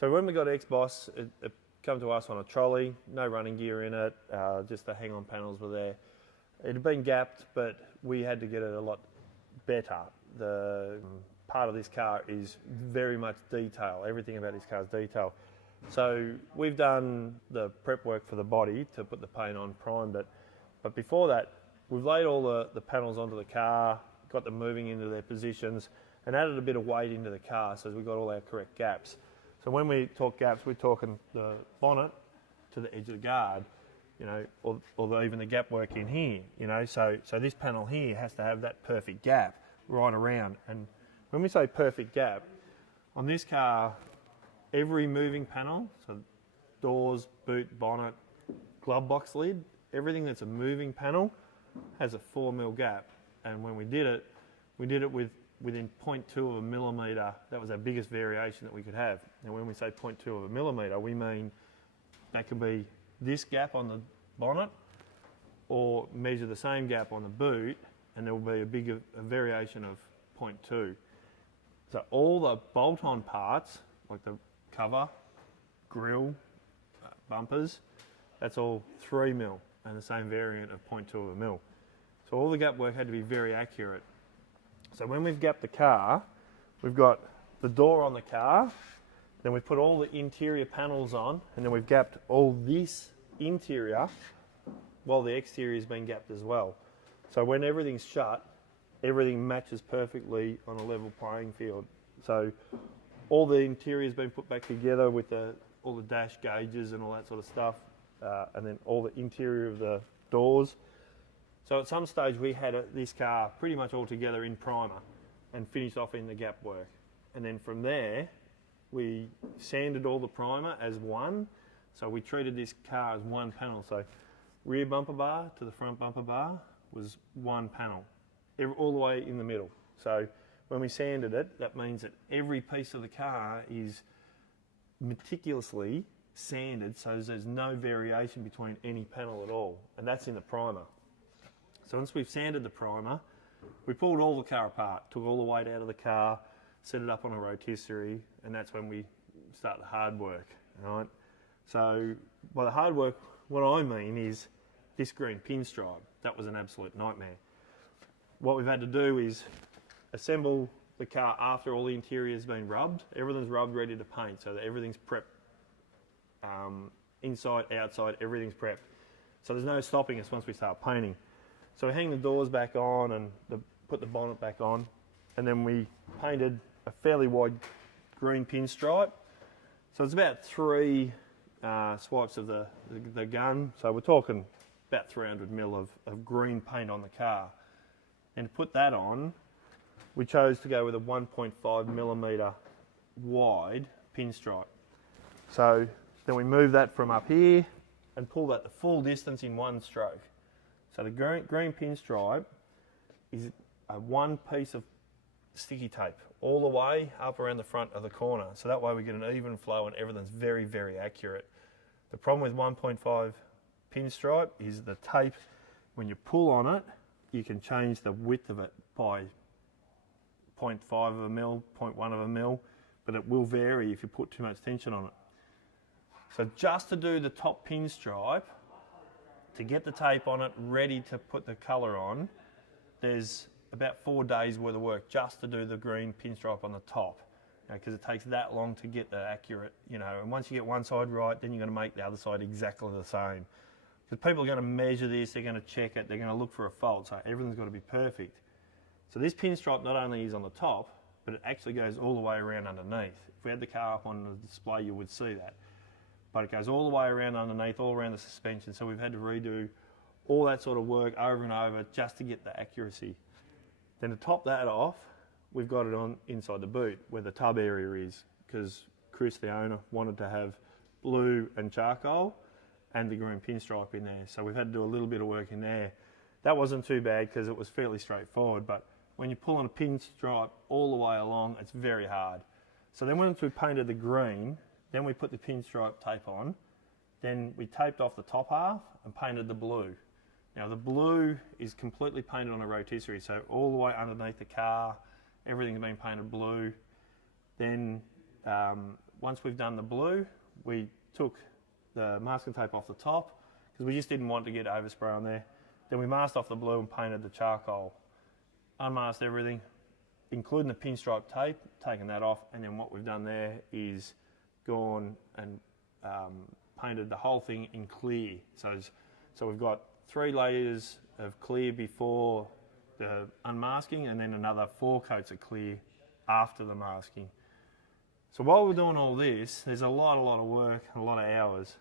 So when we got Xboss, it come to us on a trolley, no running gear in it, just the hang-on panels were there. It had been gapped, but we had to get it a lot better. The part of this car is very much detail. Everything about this car is detail. So we've done the prep work for the body to put the paint on, primed it. But before that, we've laid all the panels onto the car, got them moving into their positions, and added a bit of weight into the car so we got all our correct gaps. So when we talk gaps, we're talking the bonnet to the edge of the guard, you know, or even the gap work in here, you know. So this panel here has to have that perfect gap right around. And when we say perfect gap, on this car, every moving panel, so doors, boot, bonnet, glove box lid, everything that's a moving panel has a 4mm gap. And when we did it within 0.2 of a millimetre. That was our biggest variation that we could have. And when we say 0.2 of a millimetre, we mean that can be this gap on the bonnet, or measure the same gap on the boot, and there will be a variation of 0.2. So all the bolt-on parts, like the cover, grille, bumpers, that's all 3mm and the same variant of 0.2 of a mil. So all the gap work had to be very accurate. So when we've gapped the car, we've got the door on the car, then we've put all the interior panels on, and then we've gapped all this interior while the exterior has been gapped as well. So when everything's shut, everything matches perfectly on a level playing field. So all the interior has been put back together with all the dash gauges and all that sort of stuff, and then all the interior of the doors. So at some stage we had this car pretty much all together in primer and finished off in the gap work. And then from there, we sanded all the primer as one. So we treated this car as one panel. So rear bumper bar to the front bumper bar was one panel, all the way in the middle. So when we sanded it, that means that every piece of the car is meticulously sanded so there's no variation between any panel at all. And that's in the primer. So once we've sanded the primer, we pulled all the car apart, took all the weight out of the car, set it up on a rotisserie, and that's when we start the hard work, right? So by the hard work, what I mean is this green pinstripe. That was an absolute nightmare. What we've had to do is assemble the car after all the interior's been rubbed. Everything's rubbed, ready to paint, so that everything's prepped. Inside, outside, everything's prepped. So there's no stopping us once we start painting. So we hang the doors back on and put the bonnet back on, and then we painted a fairly wide green pinstripe. So it's about 3 swipes of the gun. So we're talking about 300mm of green paint on the car. And to put that on, we chose to go with a 1.5mm wide pinstripe. So then we move that from up here and pull that the full distance in one stroke. So the green pinstripe is one piece of sticky tape all the way up around the front of the corner. So that way we get an even flow and everything's very, very accurate. The problem with 1.5 pinstripe is the tape, when you pull on it, you can change the width of it by 0.5 of a mil, 0.1 of a mil, but it will vary if you put too much tension on it. So just to do the top pinstripe, to get the tape on it ready to put the colour on, there's about 4 days worth of work just to do the green pinstripe on the top, because it takes that long to get the accurate, you know, and once you get one side right, then you're going to make the other side exactly the same. Because people are going to measure this, they're going to check it, they're going to look for a fault, so everything's got to be perfect. So this pinstripe not only is on the top, but it actually goes all the way around underneath. If we had the car up on the display, you would see that. But it goes all the way around underneath, all around the suspension, so we've had to redo all that sort of work over and over just to get the accuracy. Then to top that off, we've got it on inside the boot where the tub area is, because Chris, the owner, wanted to have blue and charcoal and the green pinstripe in there. So we've had to do a little bit of work in there. That wasn't too bad because it was fairly straightforward, but when you're pulling a pinstripe all the way along, it's very hard. So then once we painted the green, then we put the pinstripe tape on, then we taped off the top half and painted the blue. Now the blue is completely painted on a rotisserie, so all the way underneath the car, everything's been painted blue. Then once we've done the blue, we took the masking tape off the top because we just didn't want to get overspray on there. Then we masked off the blue and painted the charcoal. Unmasked everything, including the pinstripe tape, taken that off, and then what we've done there is gone and painted the whole thing in clear. So we've got 3 layers of clear before the unmasking, and then another 4 coats of clear after the masking. So while we're doing all this, there's a lot of work, a lot of hours.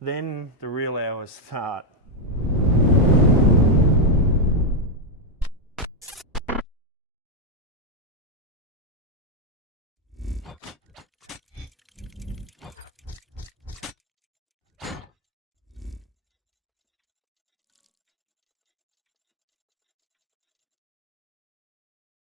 Then the real hours start.